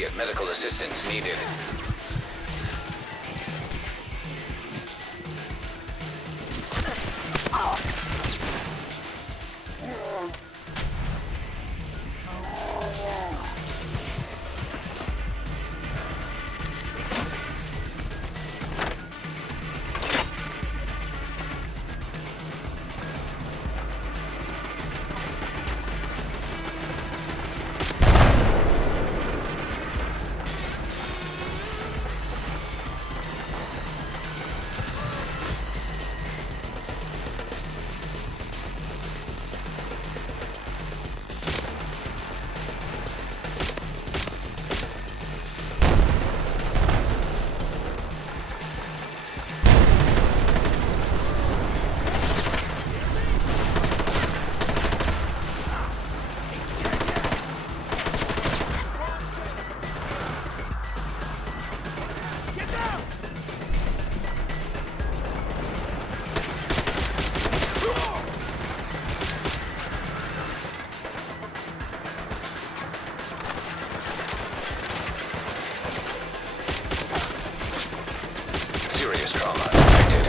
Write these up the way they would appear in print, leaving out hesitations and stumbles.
Immediate medical assistance needed. Serious trauma detected.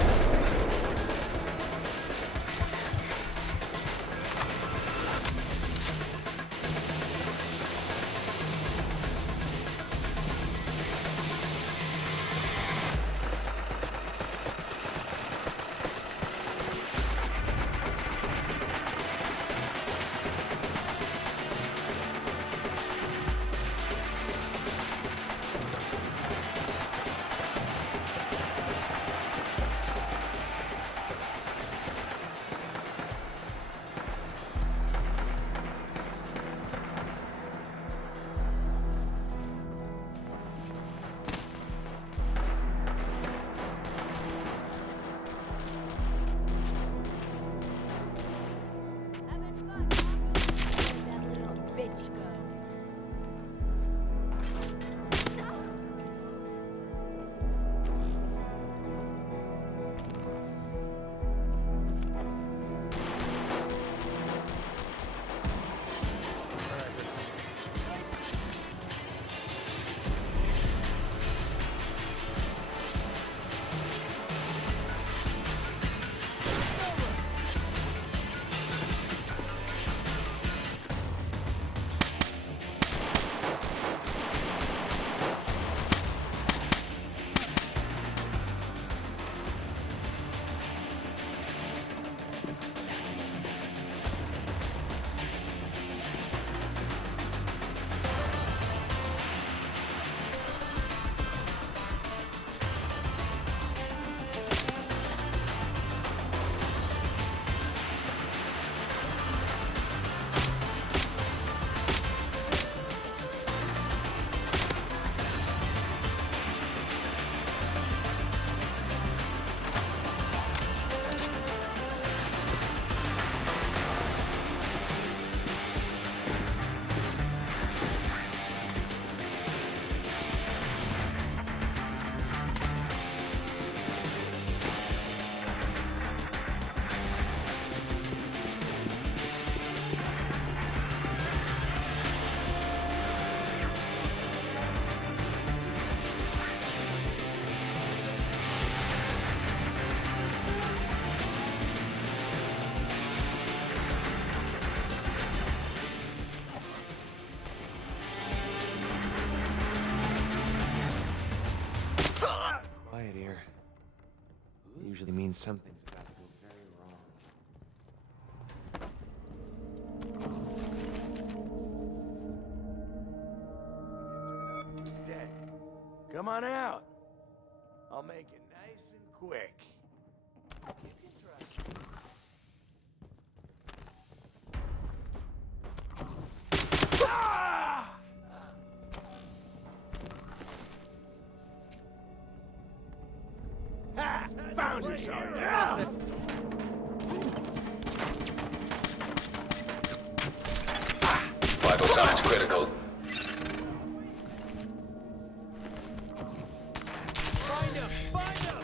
Usually means something's about to go very wrong. When you turn up, you're dead. Come on out. I'll make it nice and quick. You can trust me. Ah! Ha! Found you, son. Yeah! Vital signs critical. Find him! Find him!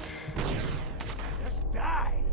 Just die!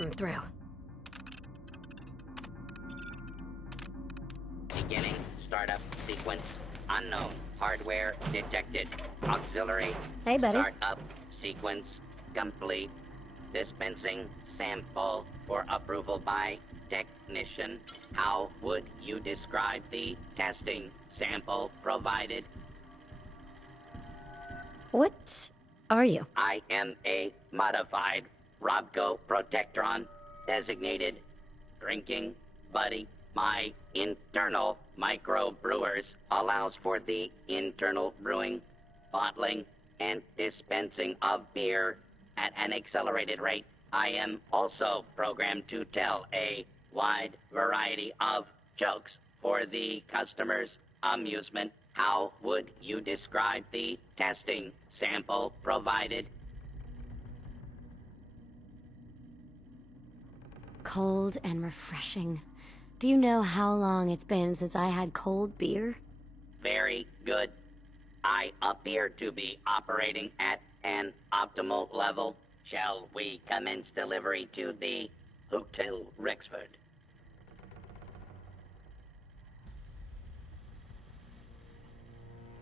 I'm through. Beginning startup sequence. Unknown hardware detected. Auxiliary. Hey, buddy. Startup sequence complete. Dispensing sample for approval by technician. How would you describe the testing sample provided? What are you? I am a modified Robco Protectron designated drinking buddy. My internal microbrewers allows for the internal brewing, bottling, and dispensing of beer at an accelerated rate. I am also programmed to tell a wide variety of jokes for the customer's amusement. How would you describe the testing sample provided? Cold and refreshing. Do you know how long it's been since I had cold beer? Very good. I appear to be operating at an optimal level. Shall we commence delivery to the Hotel Rexford?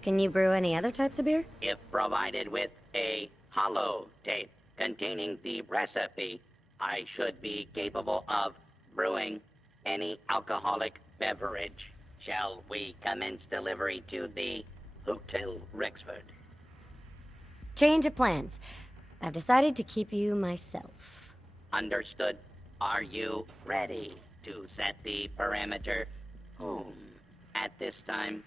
Can you brew any other types of beer? If provided with a hollow tape containing the recipe, I should be capable of brewing any alcoholic beverage. Shall we commence delivery to the Hotel Rexford? Change of plans. I've decided to keep you myself. Understood. Are you ready to set the parameter home at this time?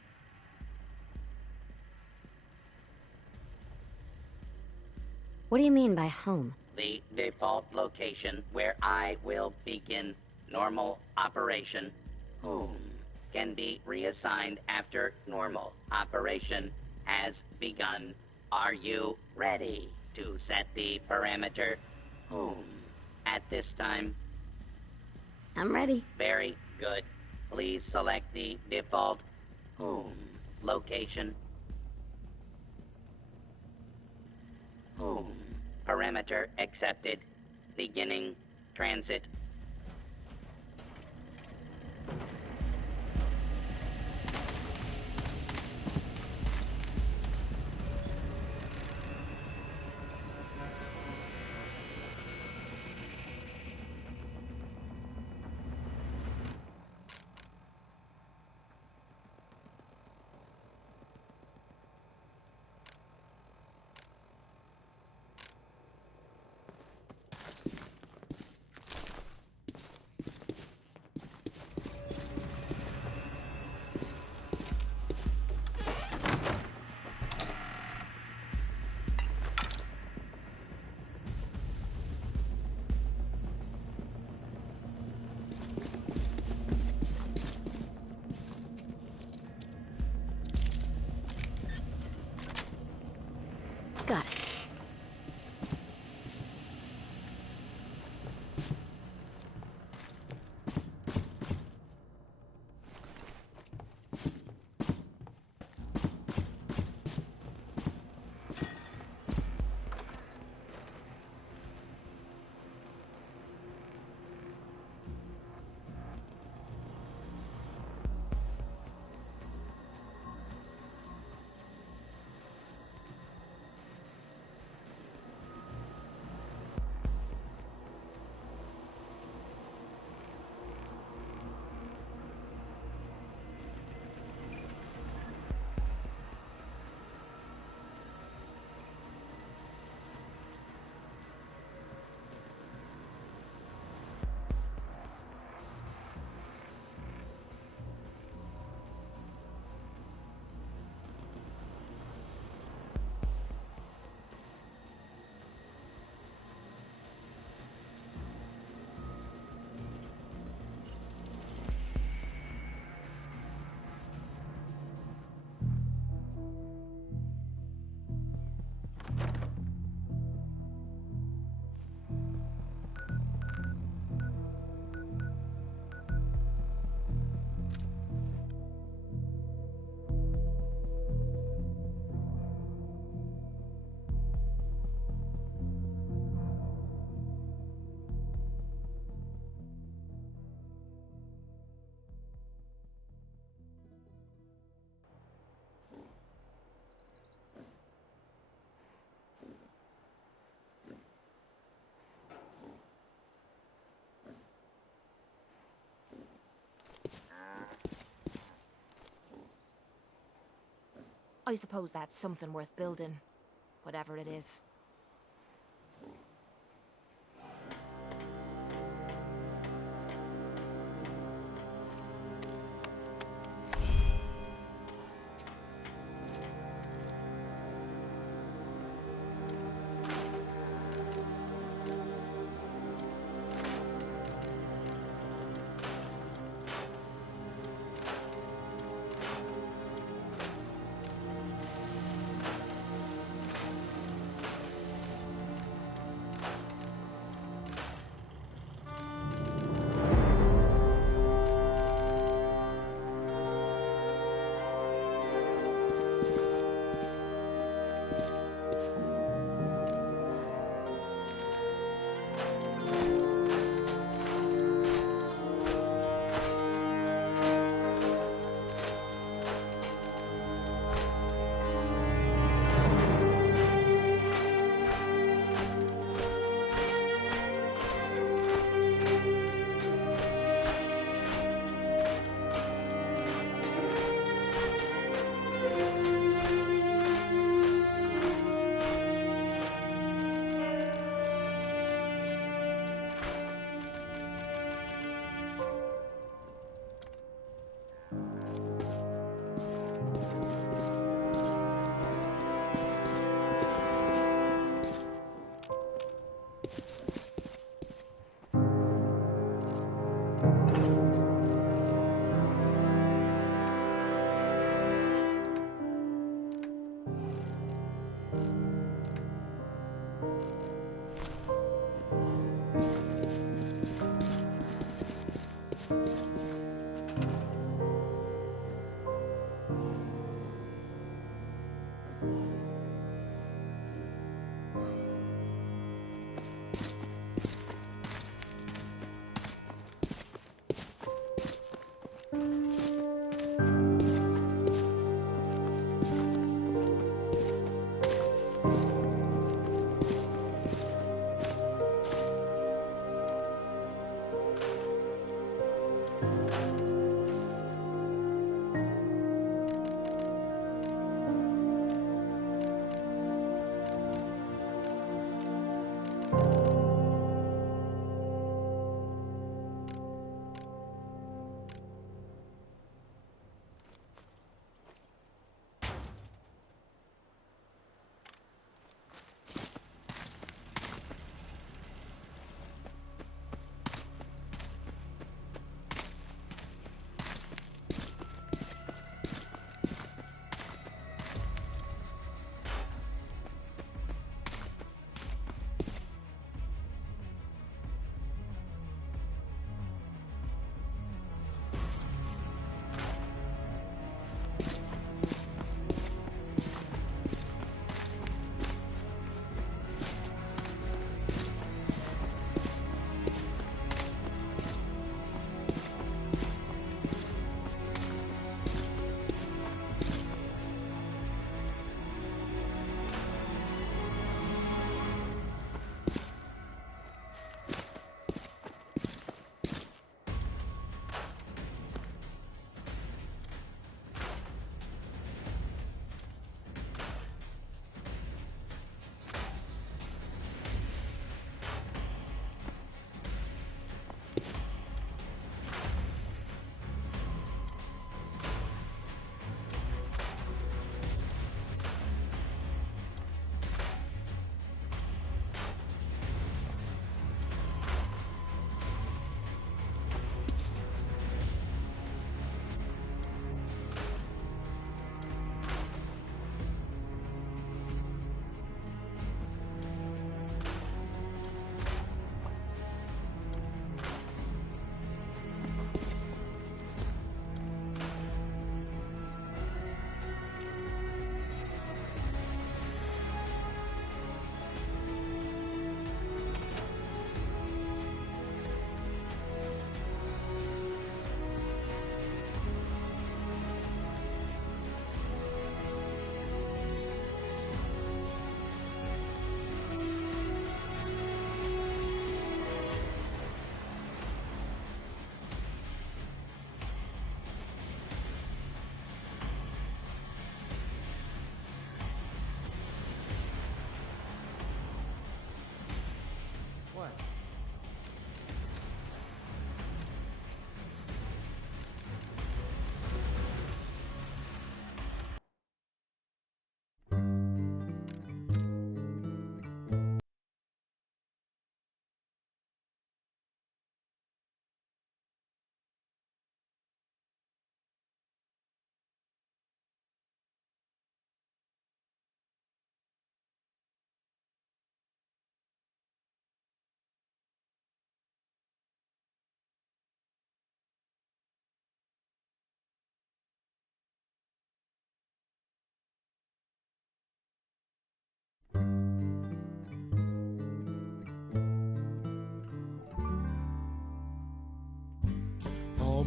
What do you mean by home? The default location where I will begin normal operation. Home can be reassigned after normal operation has begun. Are you ready to set the parameter home at this time? I'm ready. Very good. Please select the default home location. Home. Parameter accepted. Beginning transit. I suppose that's something worth building. Whatever it is.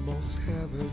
almost heaven.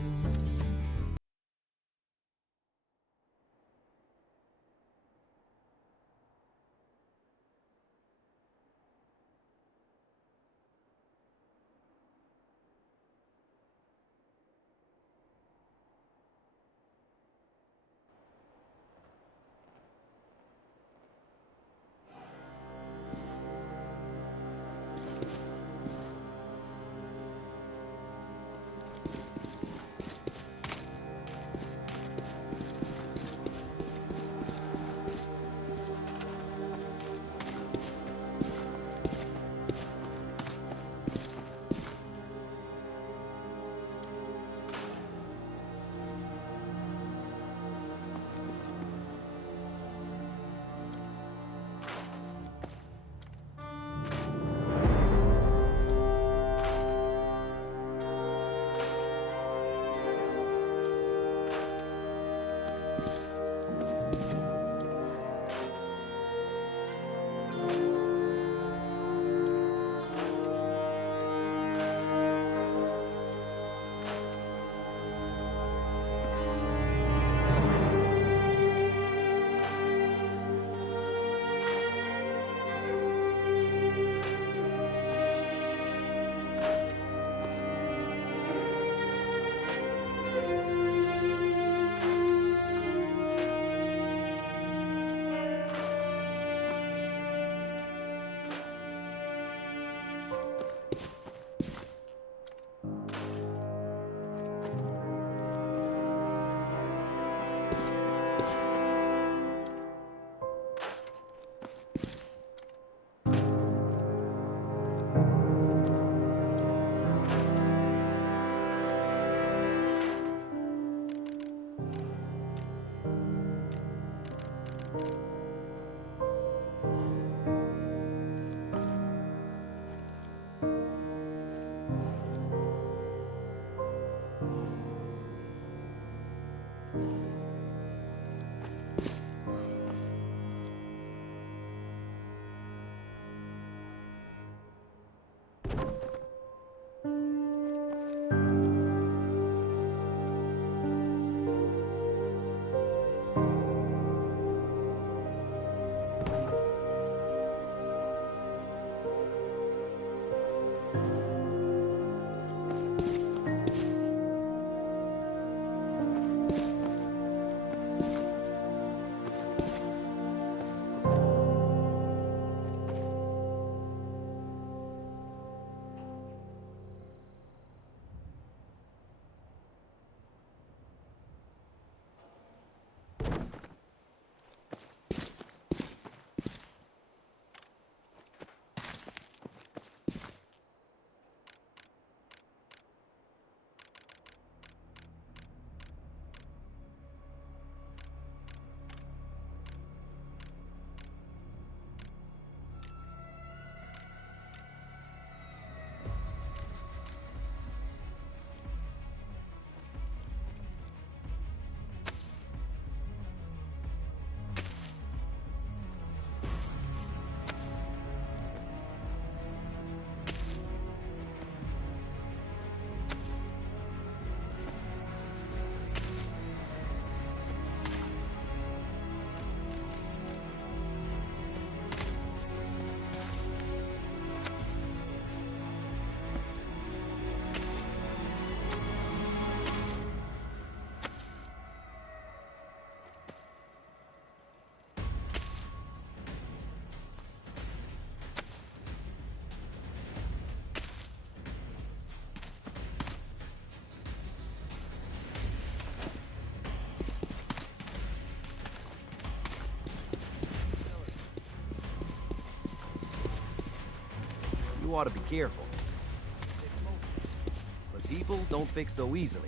You ought to be careful. But people don't fix so easily.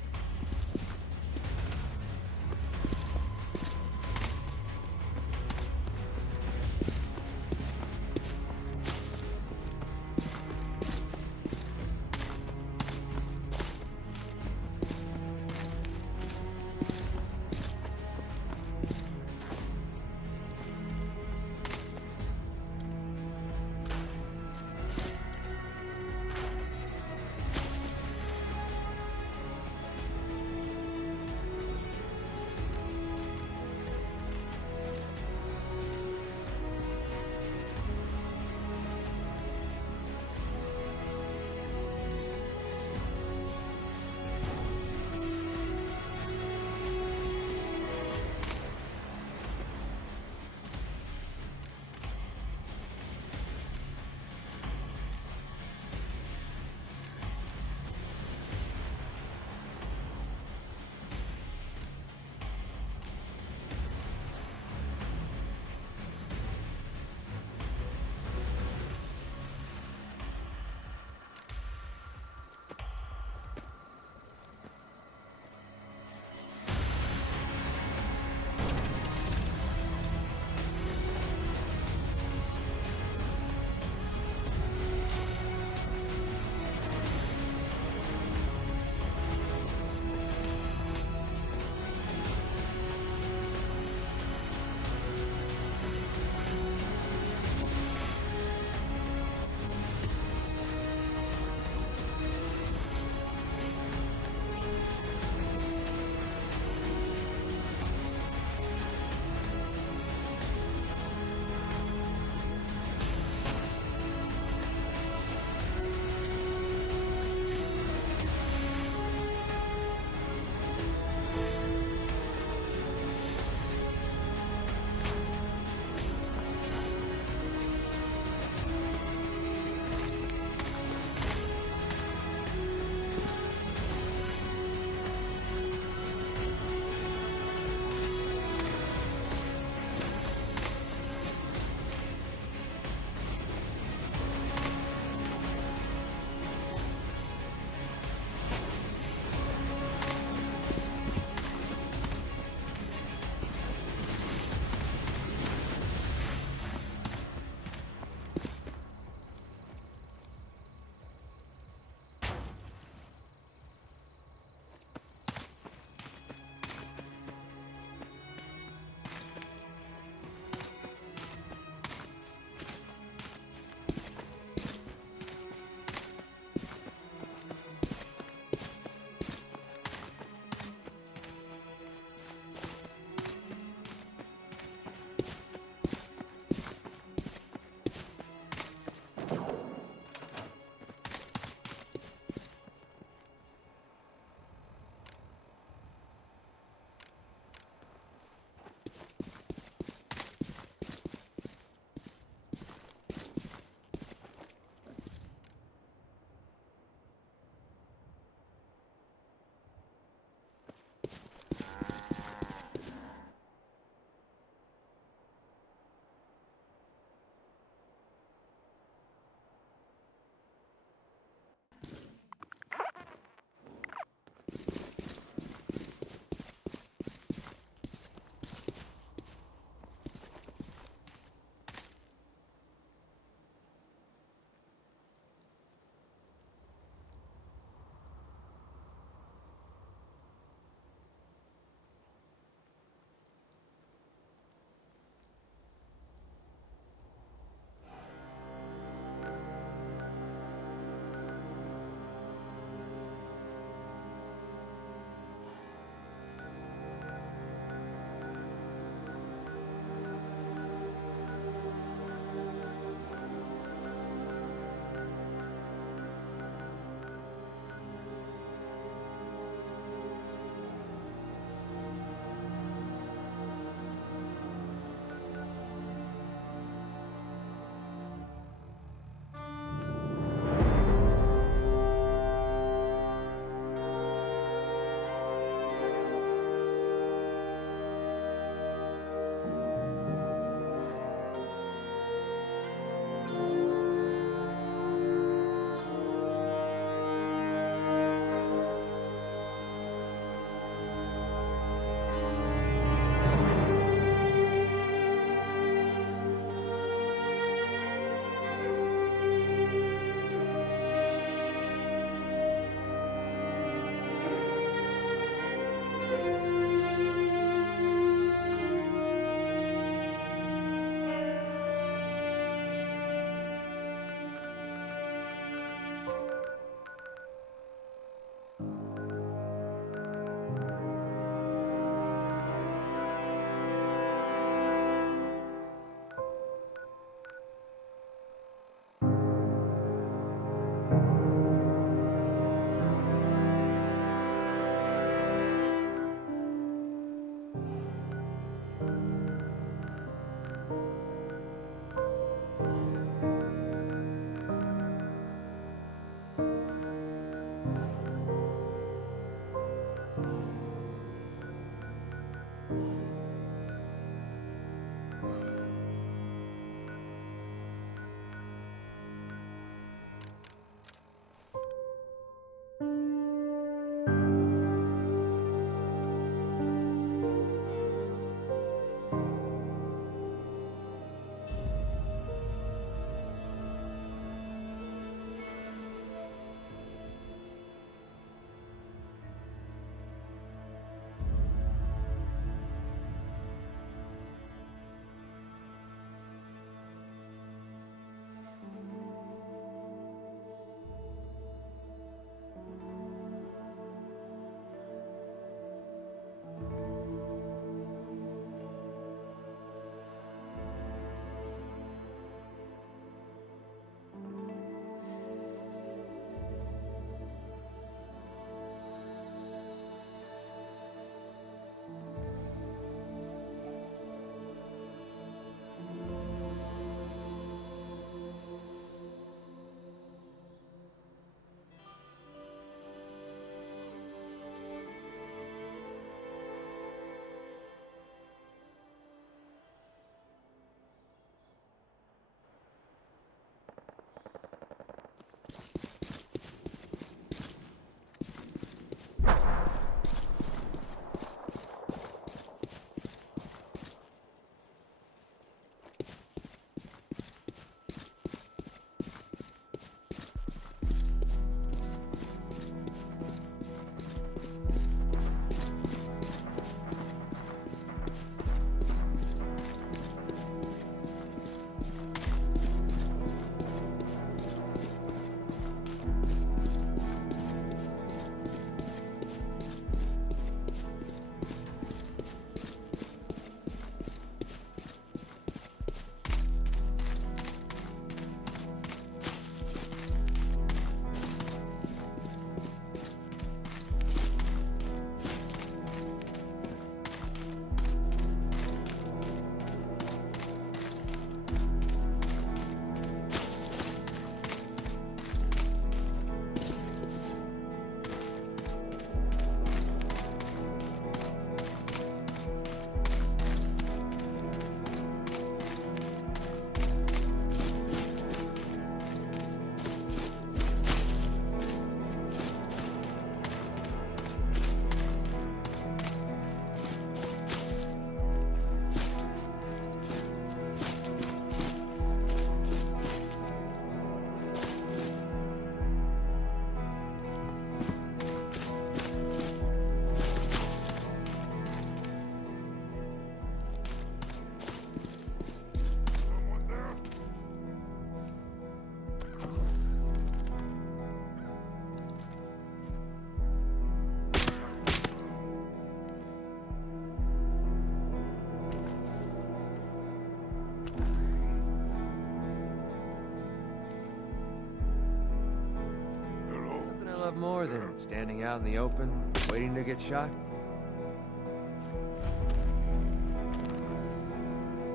love more than standing out in the open, waiting to get shot?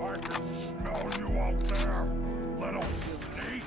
I can smell you out there, little sneak.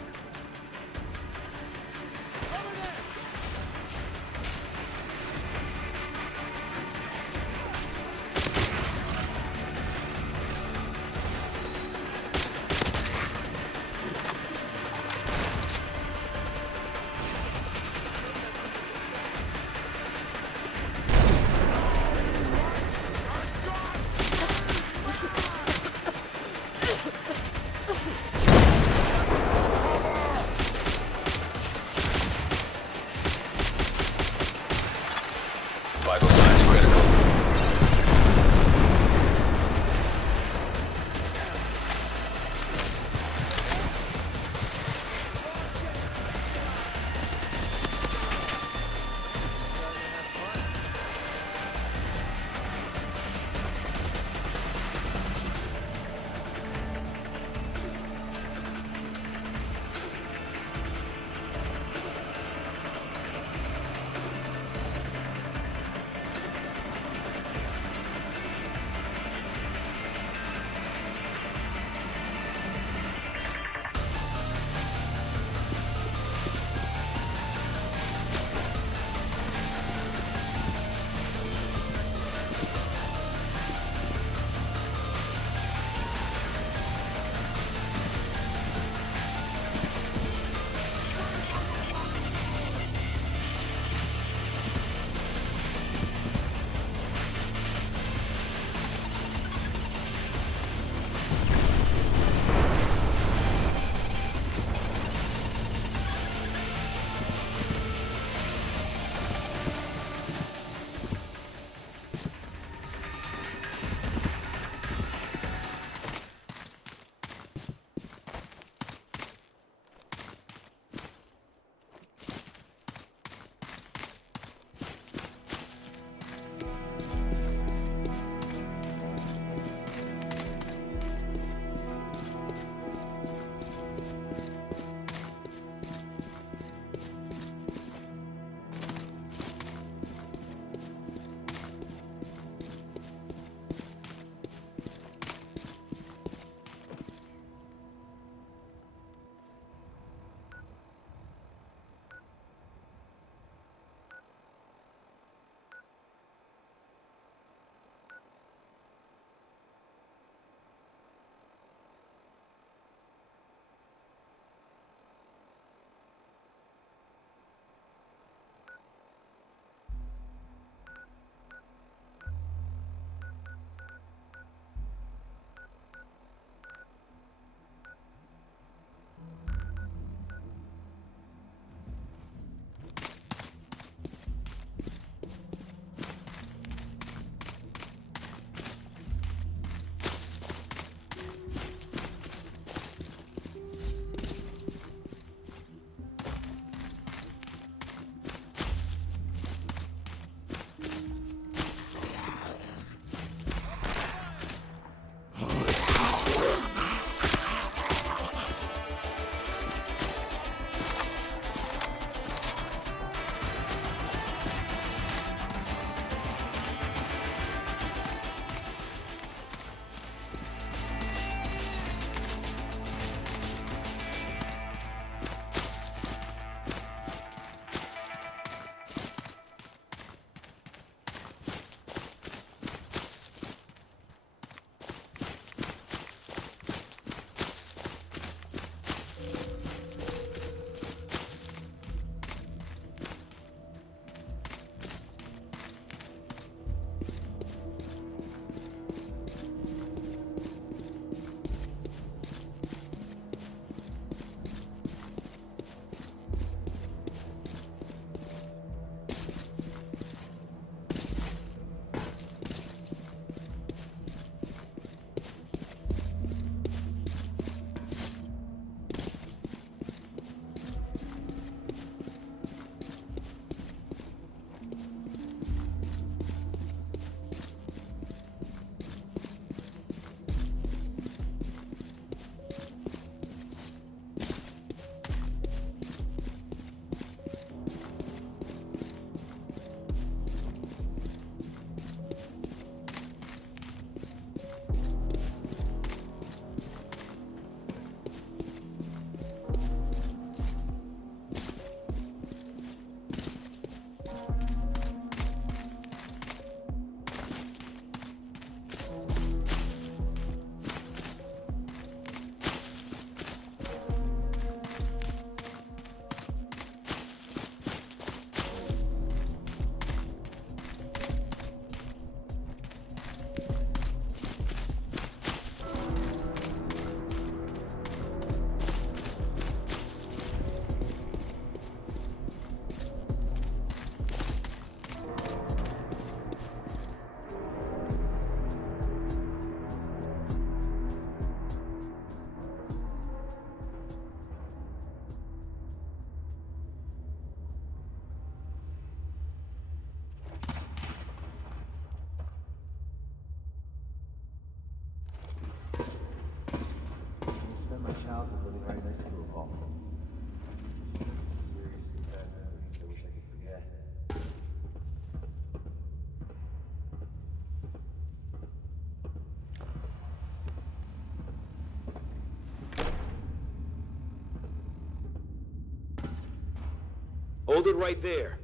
Hold it right there.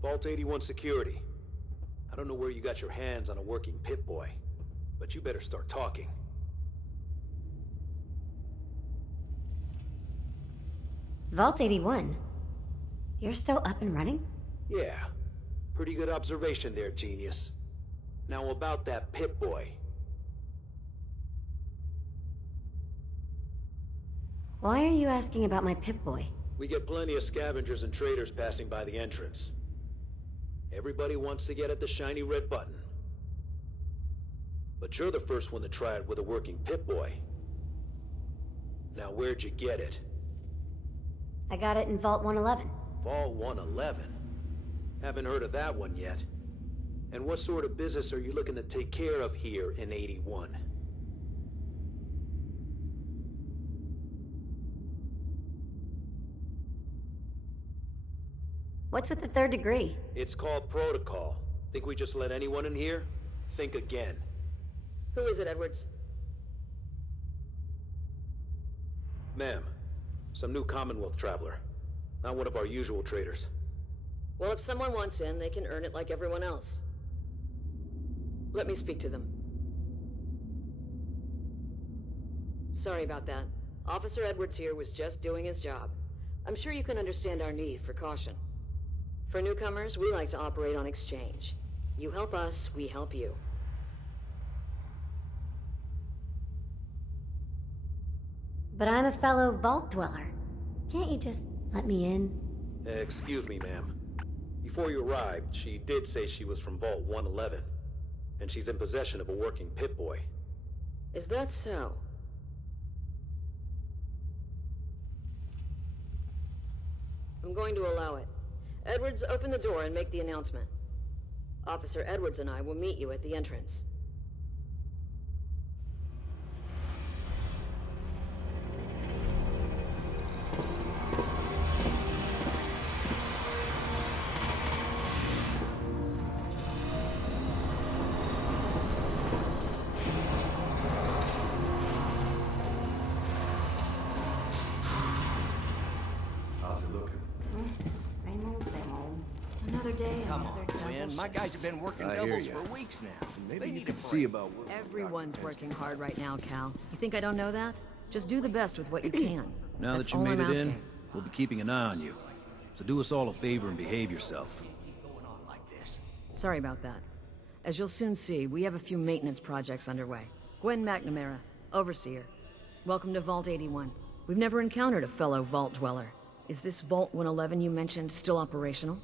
Vault 81 security. I don't know where you got your hands on a working Pip-Boy, but you better start talking. Vault 81? You're still up and running? Yeah. Pretty good observation there, genius. Now about that Pip-Boy. Why are you asking about my Pip-Boy? We get plenty of scavengers and traders passing by the entrance. Everybody wants to get at the shiny red button. But you're the first one to try it with a working Pip-Boy. Now where'd you get it? I got it in Vault 111. Vault 111? Haven't heard of that one yet. And what sort of business are you looking to take care of here in 81? What's with the third degree? It's called protocol. Think we just let anyone in here? Think again. Who is it, Edwards? Ma'am, some new Commonwealth traveler. Not one of our usual traders. Well, if someone wants in, they can earn it like everyone else. Let me speak to them. Sorry about that. Officer Edwards here was just doing his job. I'm sure you can understand our need for caution. For newcomers, we like to operate on exchange. You help us, we help you. But I'm a fellow Vault Dweller. Can't you just let me in? Excuse me, ma'am. Before you arrived, she did say she was from Vault 111. And she's in possession of a working Pip-Boy. Is that so? I'm going to allow it. Edwards, open the door and make the announcement. Officer Edwards and I will meet you at the entrance. How's it looking? Same old, same old. Another day, Come on, another double Gwen. My shift. guys have been working I hear doubles ya. for weeks now. Maybe They you need can a see break. about what Everyone's working hard right now, Cal. You think I don't know that? Just do the best with what you can. Now That's that you all made I'm it asking. in, we'll be keeping an eye on you. So do us all a favor and behave yourself. Going on like this. Sorry about that. As you'll soon see, we have a few maintenance projects underway. Gwen McNamara, Overseer. Welcome to Vault 81. We've never encountered a fellow Vault Dweller. Is this Vault 111 you mentioned still operational?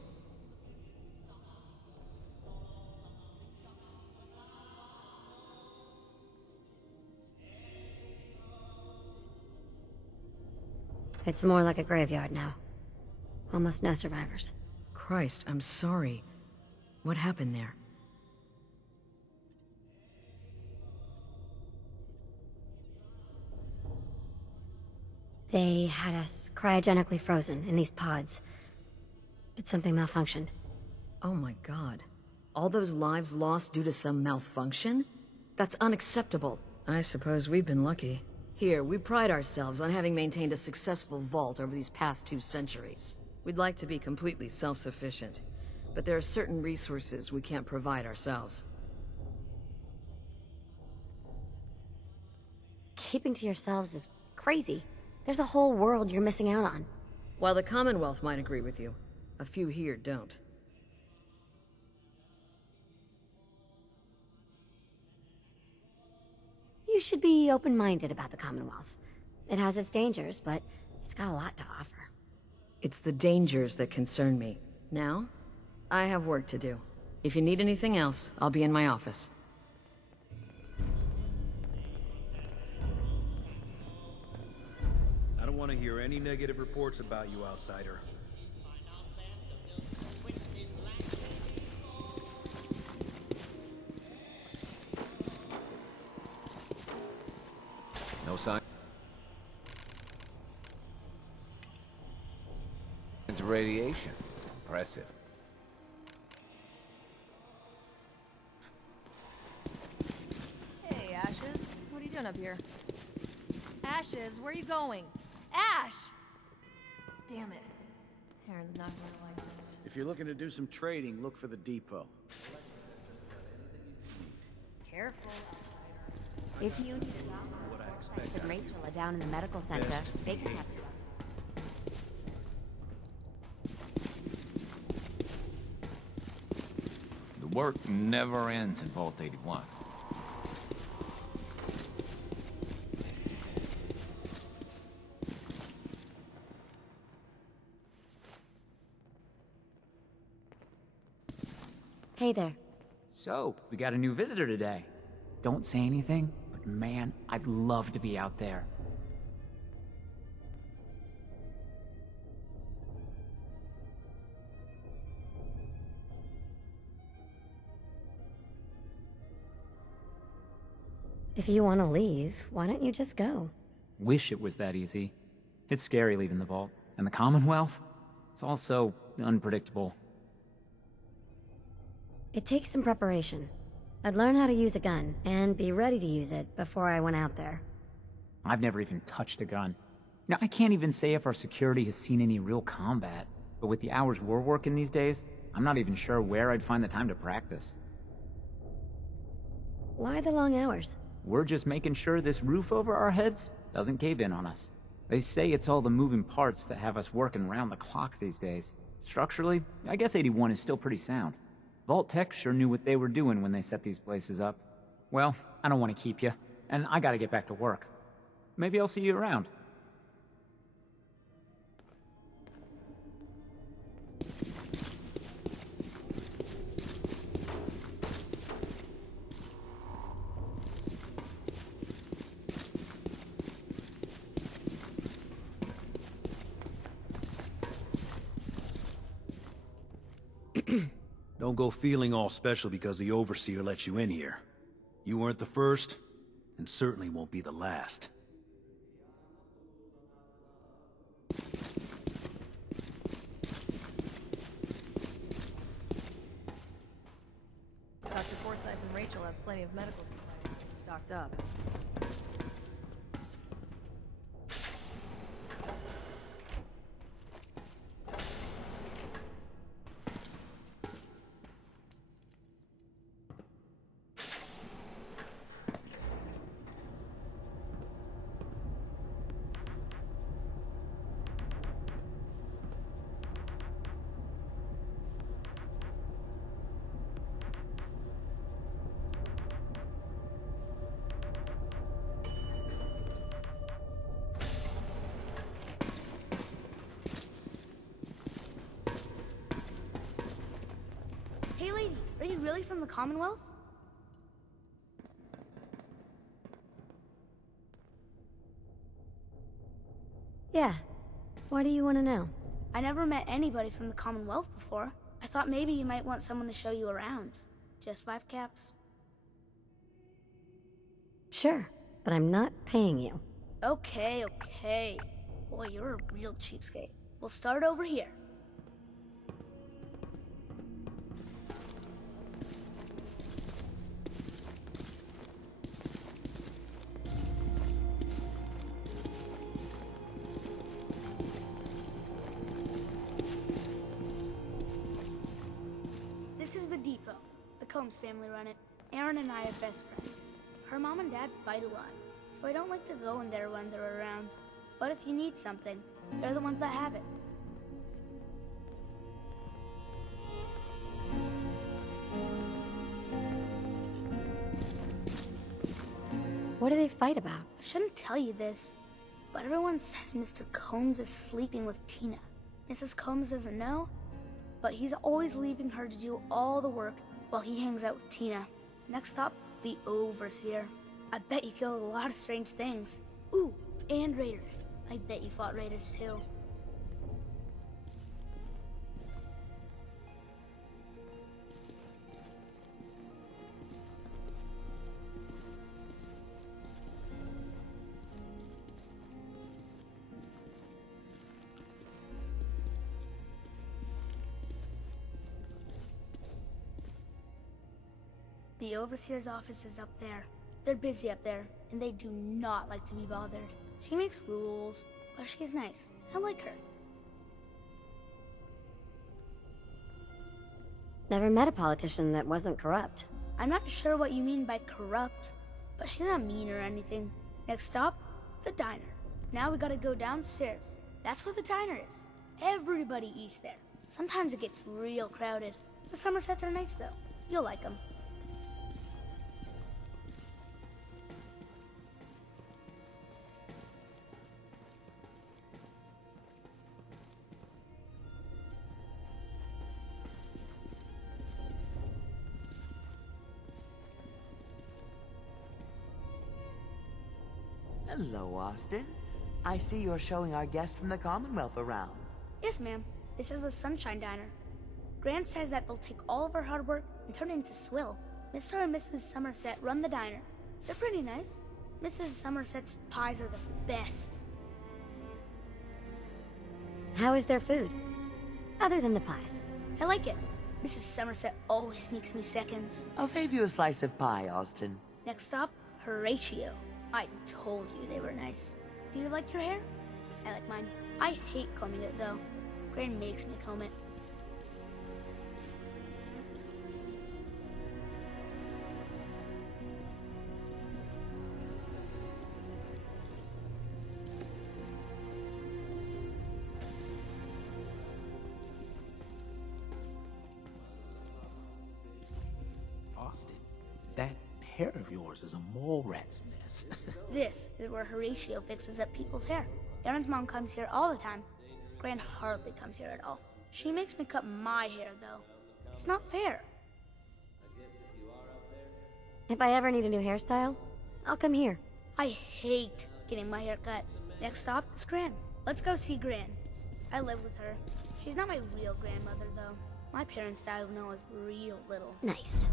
It's more like a graveyard now. Almost no survivors. Christ, I'm sorry. What happened there? They had us cryogenically frozen in these pods. But something malfunctioned. Oh my god. All those lives lost due to some malfunction? That's unacceptable. I suppose we've been lucky. Here, we pride ourselves on having maintained a successful vault over these past 2 centuries. We'd like to be completely self-sufficient, but there are certain resources we can't provide ourselves. Keeping to yourselves is crazy. There's a whole world you're missing out on. While the Commonwealth might agree with you, a few here don't. You should be open-minded about the Commonwealth. It has its dangers, but it's got a lot to offer. It's the dangers that concern me. Now, I have work to do. If you need anything else, I'll be in my office. I don't want to hear any negative reports about you, outsider. No sign. Signs of radiation. Impressive. Hey, Ashes. What are you doing up here? Ashes, where are you going? Ash! Damn it. Aaron's not gonna like this. If you're looking to do some trading, look for the depot. Careful. If you need a doctor, Forsyth and Rachel are down in the medical center. They can have you. The work never ends in Vault 81. Hey there. So, we got a new visitor today. Don't say anything, but man, I'd love to be out there. If you want to leave, why don't you just go? Wish it was that easy. It's scary leaving the vault. And the Commonwealth? It's all so unpredictable. It takes some preparation. I'd learn how to use a gun, and be ready to use it before I went out there. I've never even touched a gun. Now, I can't even say if our security has seen any real combat, but with the hours we're working these days, I'm not even sure where I'd find the time to practice. Why the long hours? We're just making sure this roof over our heads doesn't cave in on us. They say it's all the moving parts that have us working round the clock these days. Structurally, I guess 81 is still pretty sound. Vault Tech sure knew what they were doing when they set these places up. Well, I don't want to keep you, and I gotta get back to work. Maybe I'll see you around. Don't go feeling all special because the Overseer let you in here. You weren't the first, and certainly won't be the last. Dr. Forsyth and Rachel have plenty of medical supplies stocked up. Hey lady, are you really from the Commonwealth? Yeah. Why do you want to know? I never met anybody from the Commonwealth before. I thought maybe you might want someone to show you around. Just 5 caps? Sure, but I'm not paying you. Okay. Boy, you're a real cheapskate. We'll start over here. This is the depot. The Combs family run it. Aaron and I are best friends. Her mom and dad fight a lot, so I don't like to go in there when they're around. But if you need something, they're the ones that have it. What do they fight about? I shouldn't tell you this, but everyone says Mr. Combs is sleeping with Tina. Mrs. Combs doesn't know, but he's always leaving her to do all the work while he hangs out with Tina. Next stop, the Overseer. I bet you killed a lot of strange things. Ooh, and raiders. I bet you fought raiders too. The Overseer's office is up there. They're busy up there, and they do not like to be bothered. She makes rules, but she's nice. I like her. Never met a politician that wasn't corrupt. I'm not sure what you mean by corrupt, but she's not mean or anything. Next stop, the diner. Now we gotta go downstairs. That's where the diner is. Everybody eats there. Sometimes it gets real crowded. The Somersets are nice though. You'll like them. Hello, Austin. I see you're showing our guest from the Commonwealth around. Yes, ma'am. This is the Sunshine Diner. Grant says that they'll take all of our hard work and turn it into swill. Mr. and Mrs. Somerset run the diner. They're pretty nice. Mrs. Somerset's pies are the best. How is their food? Other than the pies. I like it. Mrs. Somerset always sneaks me seconds. I'll save you a slice of pie, Austin. Next stop, Horatio. I told you they were nice. Do you like your hair? I like mine. I hate combing it though. Gran makes me comb it. Austin, that hair of yours is a mole rat's nest. This is where Horatio fixes up people's hair. Aaron's mom comes here all the time. Gran hardly comes here at all. She makes me cut my hair, though. It's not fair. If I ever need a new hairstyle, I'll come here. I hate getting my hair cut. Next stop is Gran. Let's go see Gran. I live with her. She's not my real grandmother, though. My parents died when I was real little. Nice.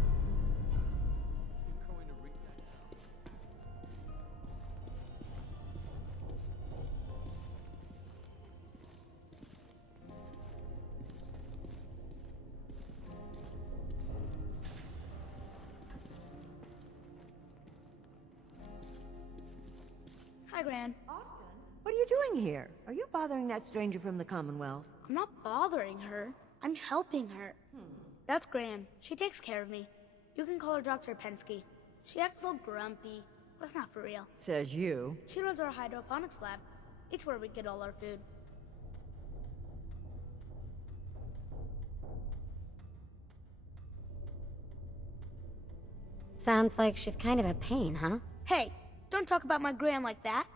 Hi, Gran. Austin, what are you doing here? Are you bothering that stranger from the Commonwealth? I'm not bothering her. I'm helping her. That's Gran. She takes care of me. You can call her Dr. Pensky. She acts a little grumpy, but it's not for real. Says you. She runs our hydroponics lab. It's where we get all our food. Sounds like she's kind of a pain, huh? Hey, don't talk about my Gran like that.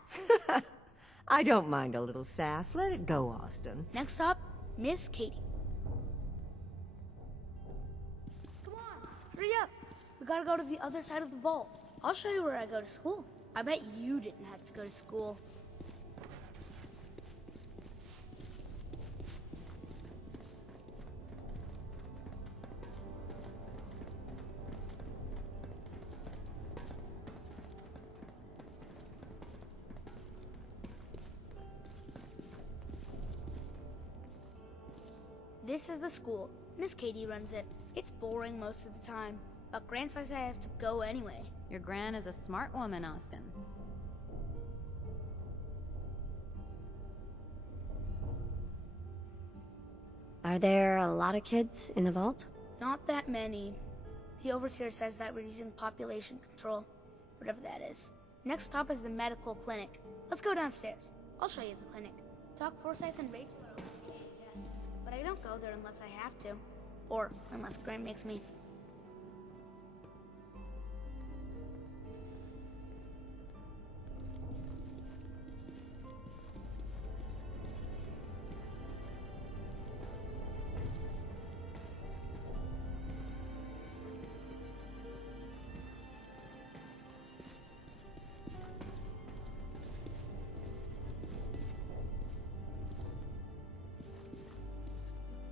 I don't mind a little sass. Let it go, Austin. Next stop, Miss Katie. Come on, hurry up. We gotta go to the other side of the vault. I'll show you where I go to school. I bet you didn't have to go to school. This is the school. Miss Katie runs it. It's boring most of the time, but Gran says I have to go anyway. Your Gran is a smart woman, Austin. Are there a lot of kids in the vault? Not that many. The overseer says that we're using population control, whatever that is. Next stop is the medical clinic. Let's go downstairs. I'll show you the clinic. Doc Forsyth and Rachel are okay, yes, but I don't go there unless I have to. Or unless Gran makes me.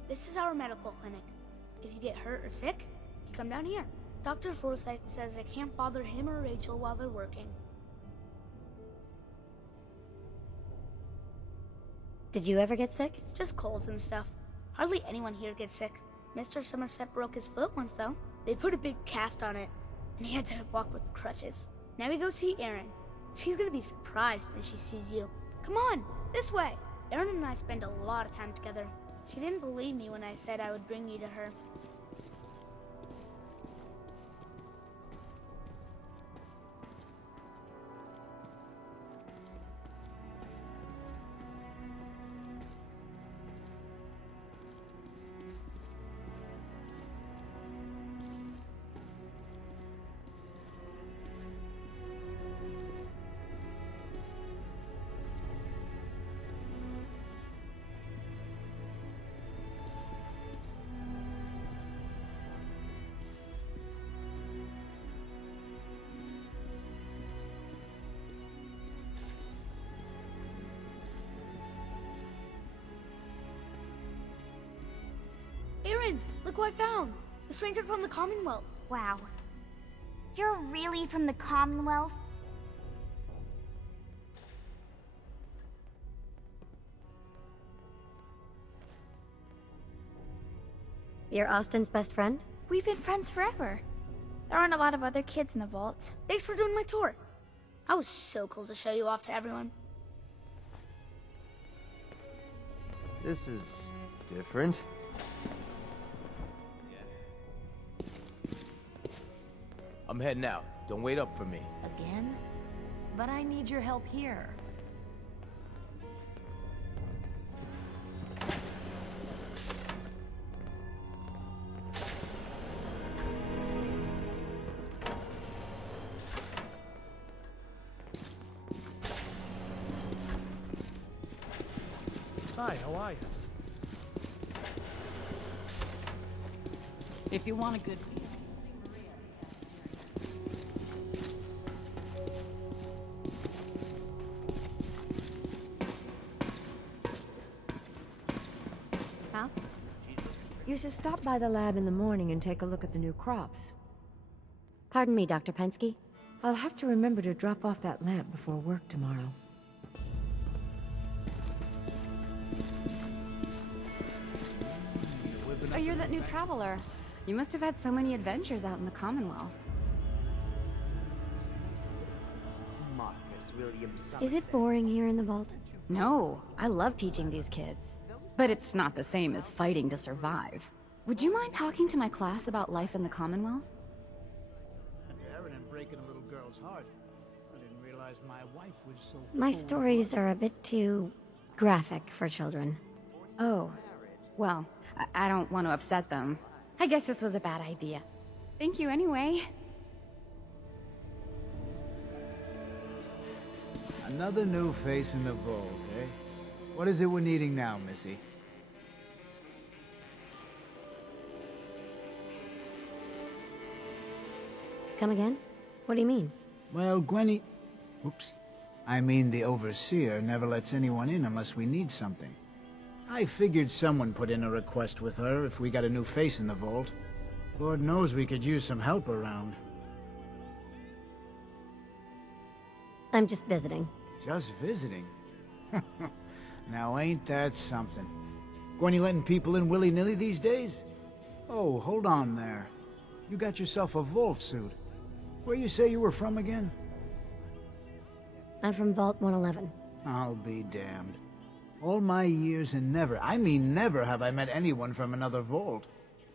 This is our medical clinic. If you get hurt or sick, you come down here. Dr. Forsyth says I can't bother him or Rachel while they're working. Did you ever get sick? Just colds and stuff. Hardly anyone here gets sick. Mr. Somerset broke his foot once, though. They put a big cast on it, and he had to walk with crutches. Now we go see Erin. She's gonna be surprised when she sees you. Come on, this way. Erin and I spend a lot of time together. She didn't believe me when I said I would bring you to her. Aaron, look what I found. The stranger from the Commonwealth. Wow. You're really from the Commonwealth? You're Austin's best friend? We've been friends forever. There aren't a lot of other kids in the vault. Thanks for doing my tour. I was so cool to show you off to everyone. This is different. I'm heading out. Don't wait up for me. Again? But I need your help here. Hi, how are you? If you want a good... Huh? You should stop by the lab in the morning and take a look at the new crops. Pardon me, Dr. Pensky. I'll have to remember to drop off that lamp before work tomorrow. Oh, you're that new traveler. You must have had so many adventures out in the Commonwealth. Marcus William Is it boring here in the vault? No, I love teaching these kids. But it's not the same as fighting to survive. Would you mind talking to my class about life in the Commonwealth? Aaron and breaking a little girl's heart. I didn't realize my wife was so... My stories are a bit too graphic for children. Oh, well, I don't want to upset them. I guess this was a bad idea. Thank you anyway. Another new face in the vault, eh? What is it we're needing now, Missy? Come again? What do you mean? Well, Gwenny... Oops. I mean the Overseer never lets anyone in unless we need something. I figured someone put in a request with her if we got a new face in the vault. Lord knows we could use some help around. I'm just visiting. Just visiting? Now ain't that something? Gwenny letting people in willy-nilly these days? Oh, hold on there. You got yourself a vault suit. Where you say you were from again? I'm from Vault 111. I'll be damned. All my years and never, I mean never, have I met anyone from another vault.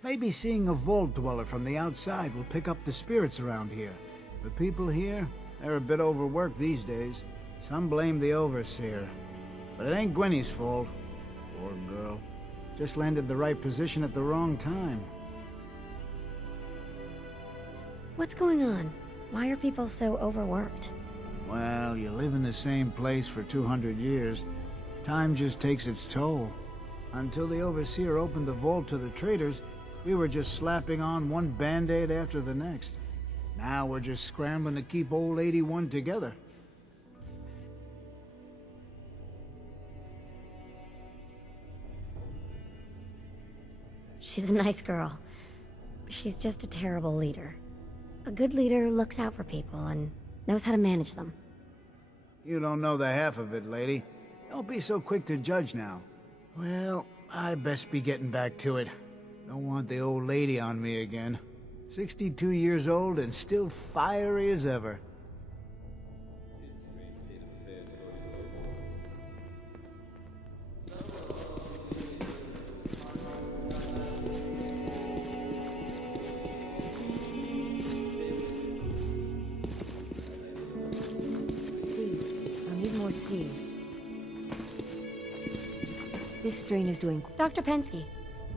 Maybe seeing a vault dweller from the outside will pick up the spirits around here. The people here, they're a bit overworked these days. Some blame the Overseer. But it ain't Gwenny's fault. Poor girl. Just landed the right position at the wrong time. What's going on? Why are people so overworked? Well, you live in the same place for 200 years. Time just takes its toll. Until the Overseer opened the vault to the traders, we were just slapping on one band-aid after the next. Now we're just scrambling to keep old 81 together. She's a nice girl. She's just a terrible leader. A good leader looks out for people and knows how to manage them. You don't know the half of it, lady. Don't be so quick to judge now. Well, I best be getting back to it. Don't want the old lady on me again. 62 years old and still fiery as ever. Seeds. I need more seeds. This strain is doing... Dr. Pensky.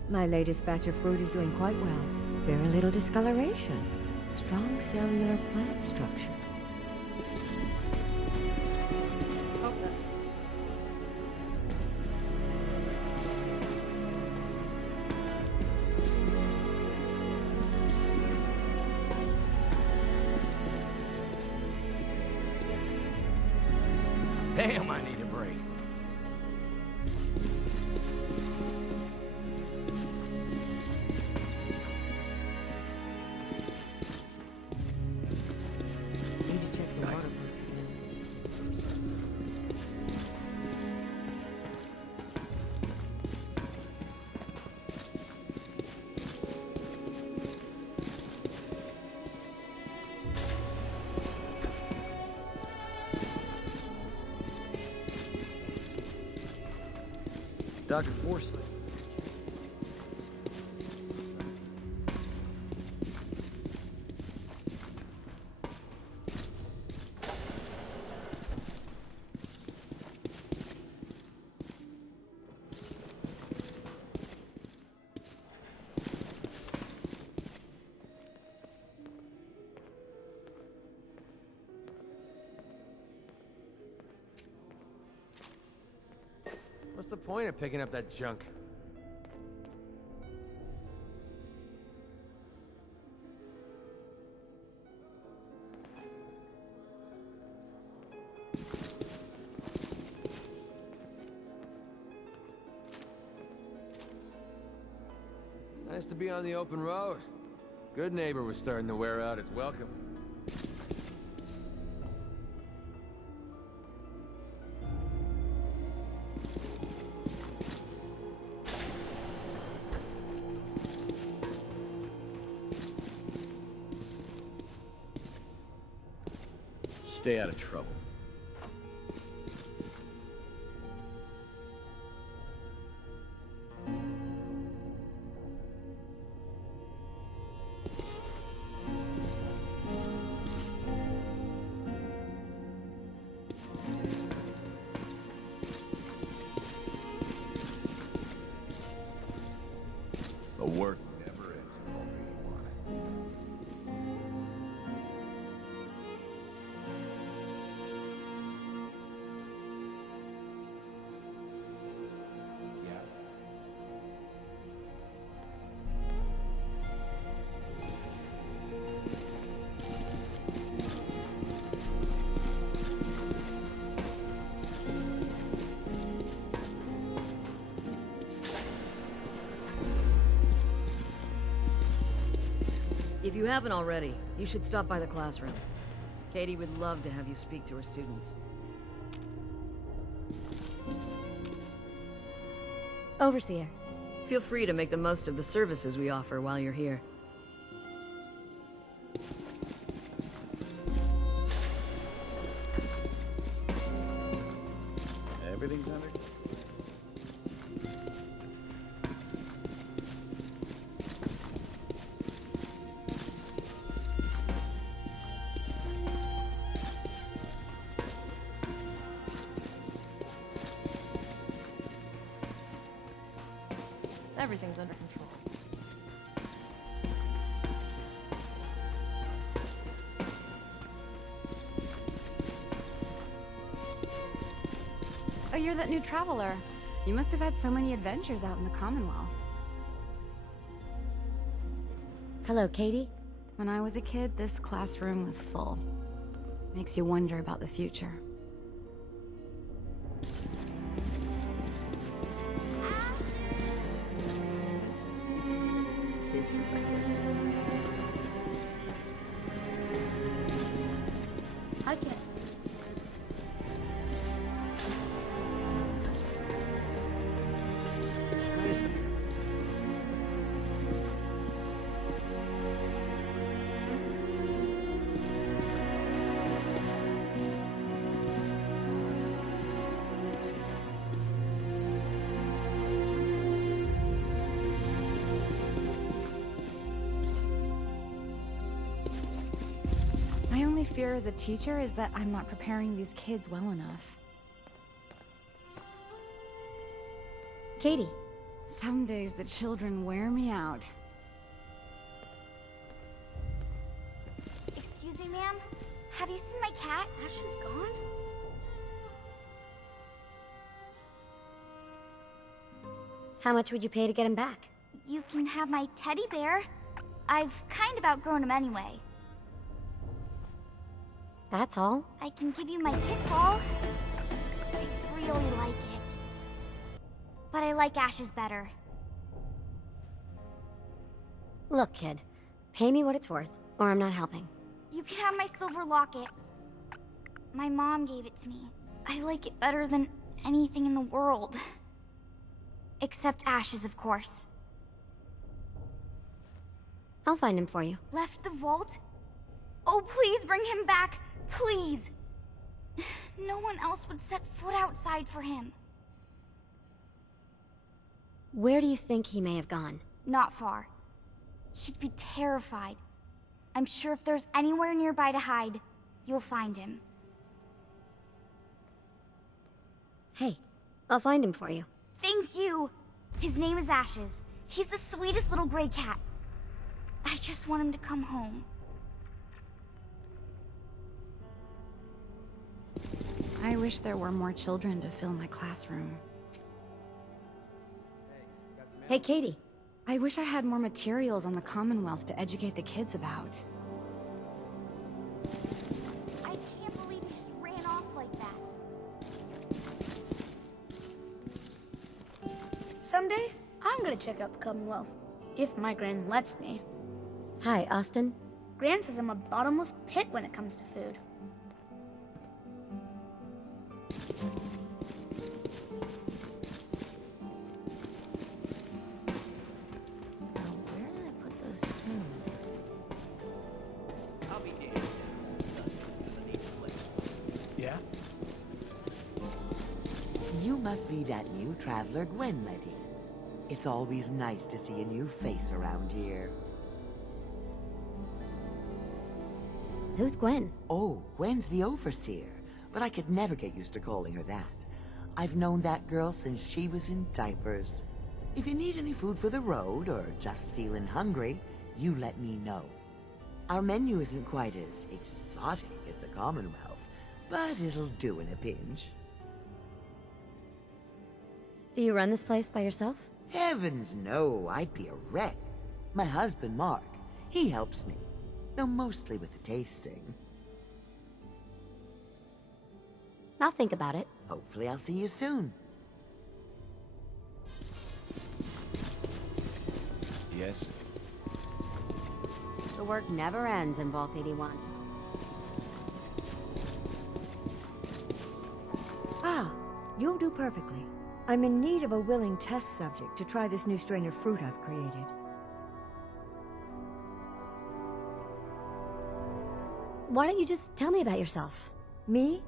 My latest batch of fruit is doing quite well. Very little discoloration. Strong cellular plant structure. Damn, I need a break. Need to check the waterproof. Dr. Forsyth. What's the point of picking up that junk? Nice to be on the open road. Good neighbor was starting to wear out its welcome. Stay out of trouble. The work never ends in Vault 81. Yeah. If you haven't already, you should stop by the classroom. Katie would love to have you speak to her students. Overseer. Feel free to make the most of the services we offer while you're here. Everything's under. Everything's under control. Oh, you're that new traveler. You must have had so many adventures out in the Commonwealth. Hello, Katie. When I was a kid, this classroom was full. Makes you wonder about the future. I can't. My only fear as a teacher is that I'm not preparing these kids well enough. Katie. Some days the children wear me out. Excuse me, ma'am? Have you seen my cat? Ash is gone? How much would you pay to get him back? You can have my teddy bear. I've kind of outgrown him anyway. That's all? I can give you my pit ball. I really like it. But I like Ash's better. Look, kid. Pay me what it's worth, or I'm not helping. You can have my silver locket. My mom gave it to me. I like it better than anything in the world. Except Ashes, of course. I'll find him for you. Left the vault? Oh, please bring him back. Please. No one else would set foot outside for him. Where do you think he may have gone? Not far. He'd be terrified. I'm sure if there's anywhere nearby to hide, you'll find him. Hey, I'll find him for you. Thank you! His name is Ashes. He's the sweetest little gray cat. I just want him to come home. I wish there were more children to fill my classroom. Hey, Katie. I wish I had more materials on the Commonwealth to educate the kids about. I can't believe he just ran off like that. Someday, I'm gonna check out the Commonwealth. If my Gran lets me. Hi, Austin. Gran says I'm a bottomless pit when it comes to food. Yeah? You must be that new traveler, Gwen Letty. It's always nice to see a new face around here. Who's Gwen? Oh, Gwen's the overseer, but I could never get used to calling her that. I've known that girl since she was in diapers. If you need any food for the road, or just feeling hungry, you let me know. Our menu isn't quite as exotic as the Commonwealth, but it'll do in a pinch. Do you run this place by yourself? Heavens no, I'd be a wreck. My husband, Mark, he helps me, though mostly with the tasting. I'll think about it. Hopefully I'll see you soon. Yes? The work never ends in Vault 81. Ah, you'll do perfectly. I'm in need of a willing test subject to try this new strain of fruit I've created. Why don't you just tell me about yourself? Me?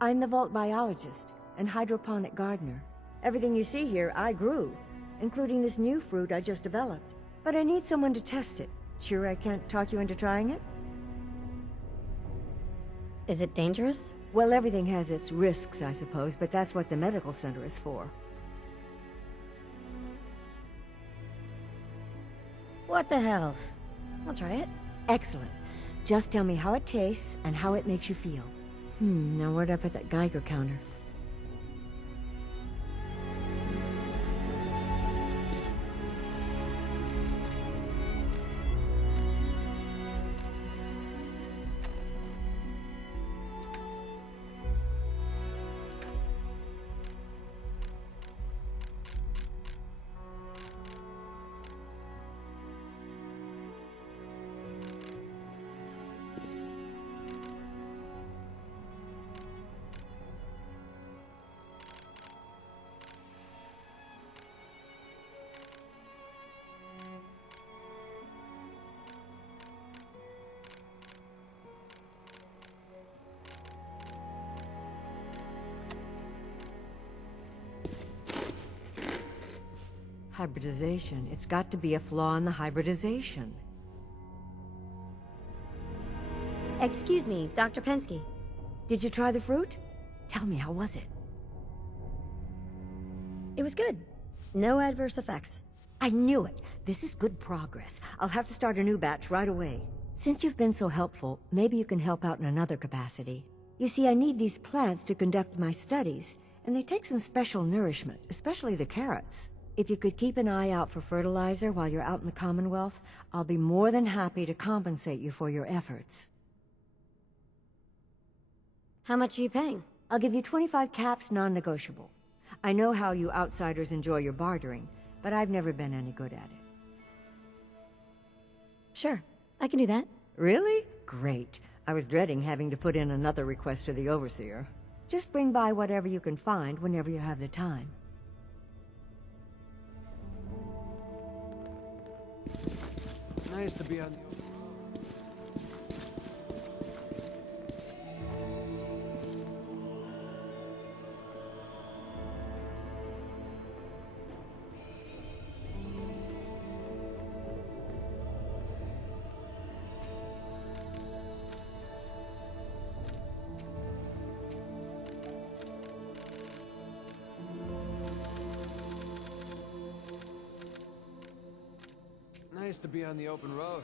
I'm the vault biologist and hydroponic gardener. Everything you see here, I grew, including this new fruit I just developed. But I need someone to test it. Sure I can't talk you into trying it? Is it dangerous? Well, everything has its risks, I suppose, but that's what the medical center is for. What the hell? I'll try it. Excellent. Just tell me how it tastes and how it makes you feel. Now where'd I put that Geiger counter? Hybridization. It's got to be a flaw in the hybridization. Excuse me, Dr. Pensky. Did you try the fruit? Tell me, how was it? It was good. No adverse effects. I knew it. This is good progress. I'll have to start a new batch right away. Since you've been so helpful, maybe you can help out in another capacity. You see, I need these plants to conduct my studies, and they take some special nourishment, especially the carrots. If you could keep an eye out for fertilizer while you're out in the Commonwealth, I'll be more than happy to compensate you for your efforts. How much are you paying? I'll give you 25 caps, non-negotiable. I know how you outsiders enjoy your bartering, but I've never been any good at it. Sure, I can do that. Really? Great. I was dreading having to put in another request to the Overseer. Just bring by whatever you can find whenever you have the time. Nice to be on the open Nice to be on the open road.